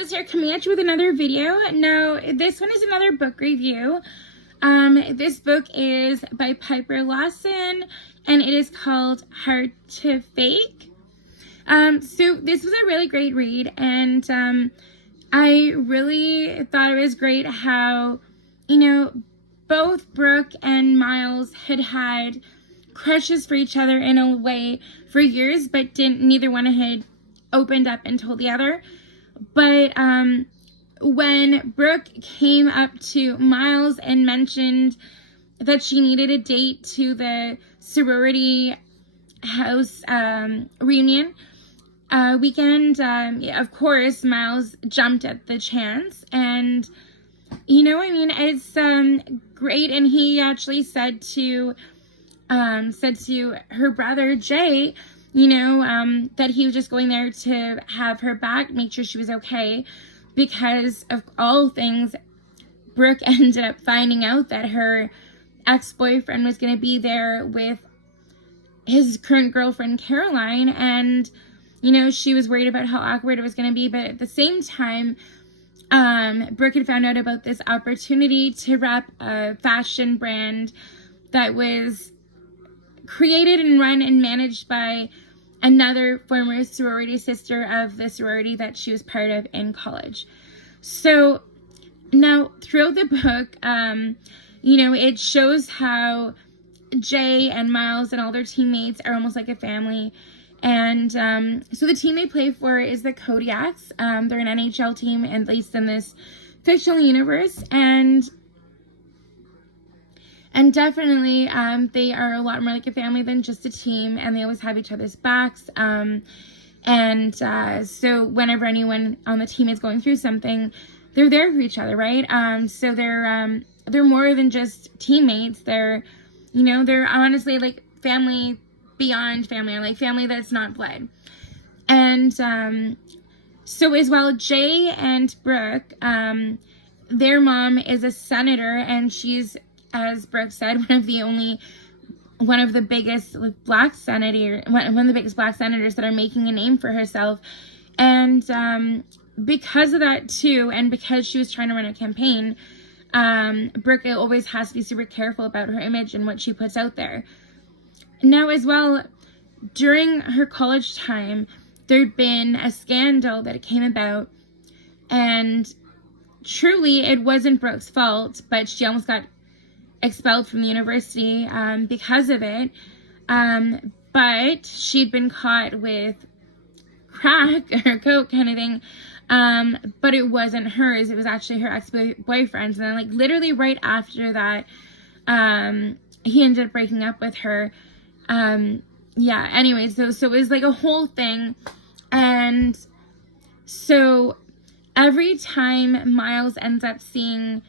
Liz here, coming at you with another video. Now, this one is another book review. This book is by Piper Lawson, and it is called Hard to Fake. So this was a really great read, and I really thought it was great how, both Brooke and Miles had crushes for each other in a way for years, but neither one had opened up and told the other. But when Brooke came up to Miles and mentioned that she needed a date to the sorority house reunion weekend, of course, Miles jumped at the chance. And, it's great. And he actually said to her brother, Jay, that he was just going there to have her back, make sure she was okay, because of all things, Brooke ended up finding out that her ex-boyfriend was going to be there with his current girlfriend, Caroline, and, she was worried about how awkward it was going to be, but at the same time, Brooke had found out about this opportunity to rep a fashion brand that was created and run and managed by another former sorority sister of the sorority that she was part of in college. So now throughout the book, it shows how Jay and Miles and all their teammates are almost like a family. And so the team they play for is the Kodiaks. They're an NHL team, at least in this fictional universe. And definitely, they are a lot more like a family than just a team, and they always have each other's backs. So whenever anyone on the team is going through something, they're there for each other, right? So they're more than just teammates. They're honestly like family beyond family, or like family that's not blood. And so as well, Jay and Brooke, their mom is a senator, and she's, as Brooke said, one of the biggest black senators that are making a name for herself. And because of that too, and because she was trying to run a campaign, Brooke always has to be super careful about her image and what she puts out there. Now as well, during her college time, there'd been a scandal that came about, and truly it wasn't Brooke's fault, but she almost got expelled from the university because of it. But she'd been caught with crack or coke kind of thing. But it wasn't hers. It was actually her ex-boyfriend's. And then literally right after that, he ended up breaking up with her. Anyway, so it was like a whole thing. And so every time Miles ends up seeing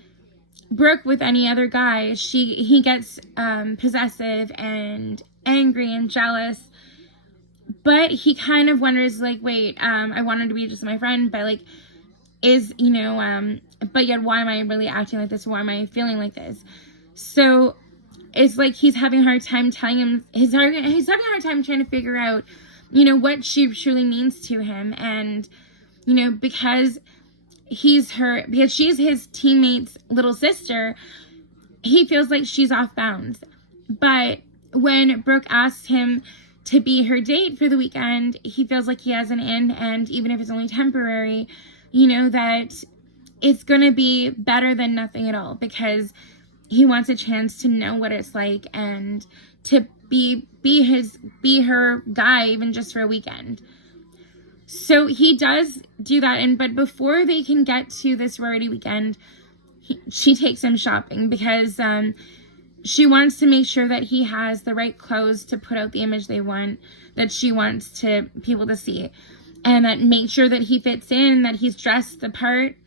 Brooke with any other guy, he gets possessive and angry and jealous. But he kind of wonders, wait, I wanted to be just my friend, but but yet why am I really acting like this? Why am I feeling like this? So it's like he's having a hard time telling him, he's having a hard time trying to figure out, what she truly means to him. And, because she's his teammate's little sister, he feels like she's off bounds. But when Brooke asks him to be her date for the weekend, he feels like he has an in, and even if it's only temporary, that it's going to be better than nothing at all, because he wants a chance to know what it's like and to be her guy, even just for a weekend. So he does do that, but before they can get to this sorority weekend, she takes him shopping, because she wants to make sure that he has the right clothes to put out the image that she wants people to see, and that make sure that he fits in, that he's dressed the part.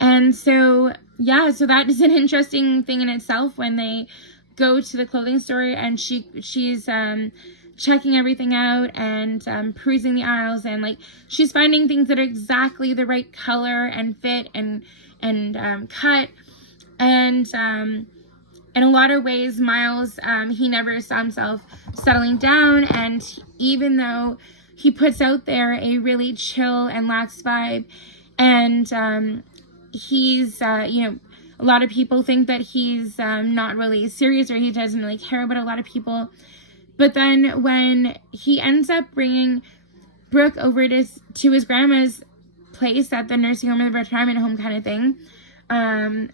And so that is an interesting thing in itself when they go to the clothing store, and she's checking everything out and perusing the aisles, and she's finding things that are exactly the right color and fit and cut. And in a lot of ways, Miles, he never saw himself settling down, and even though he puts out there a really chill and lax vibe, And he's, you know, a lot of people think that he's not really serious, or he doesn't really care about a lot of people. But then when he ends up bringing Brooke over to his grandma's place at the nursing home or the retirement home kind of thing,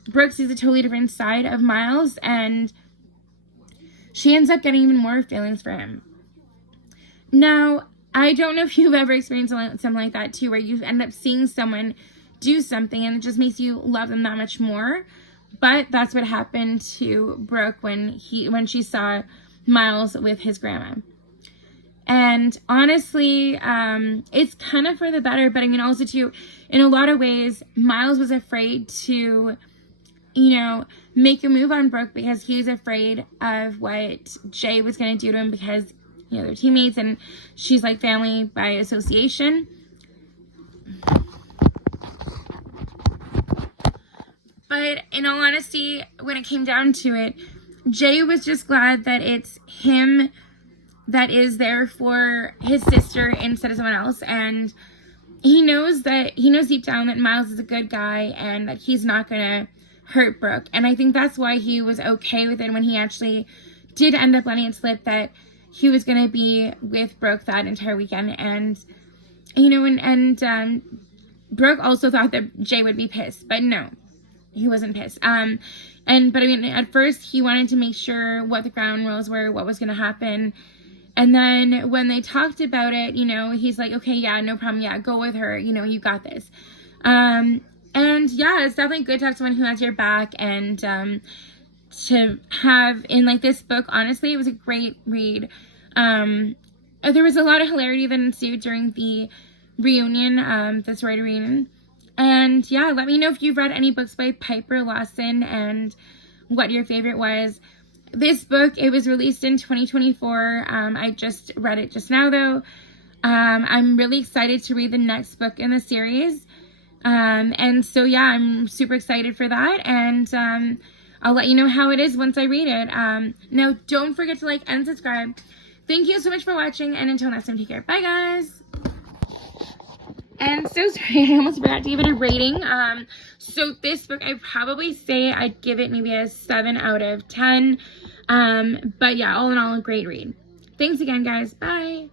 Brooke sees a totally different side of Miles, and she ends up getting even more feelings for him. Now, I don't know if you've ever experienced something like that too, where you end up seeing someone do something and it just makes you love them that much more. But that's what happened to Brooke when she saw Miles with his grandma. And honestly, it's kind of for the better, but I mean, also too, in a lot of ways, Miles was afraid to, you know, make a move on Brooke because he was afraid of what Jay was going to do to him, because, you know, they're teammates and she's like family by association. But in all honesty, when it came down to it, Jay was just glad that it's him that is there for his sister instead of someone else. And he knows deep down that Miles is a good guy and that he's not going to hurt Brooke. And I think that's why he was okay with it when he actually did end up letting it slip that he was going to be with Brooke that entire weekend. And, you know, and Brooke also thought that Jay would be pissed, but no, he wasn't pissed. But I mean, at first he wanted to make sure what the ground rules were, what was going to happen. And then when they talked about it, you know, he's like, okay, yeah, no problem. Yeah, go with her. You know, you got this. And yeah, it's definitely good to have someone who has your back, and to have in like this book, honestly, it was a great read. There was a lot of hilarity that ensued during the reunion, the sorority reunion. And yeah, let me know if you've read any books by Piper Lawson and what your favorite was. This book, it was released in 2024. I just read it just now, though. I'm really excited to read the next book in the series. And so, yeah, I'm super excited for that. And I'll let you know how it is once I read it. Now, don't forget to like and subscribe. Thank you so much for watching. And until next time, take care. Bye, guys. And so sorry, I almost forgot to give it a rating. So this book, I'd probably say I'd give it maybe a 7 out of 10. But yeah, all in all, a great read. Thanks again, guys. Bye.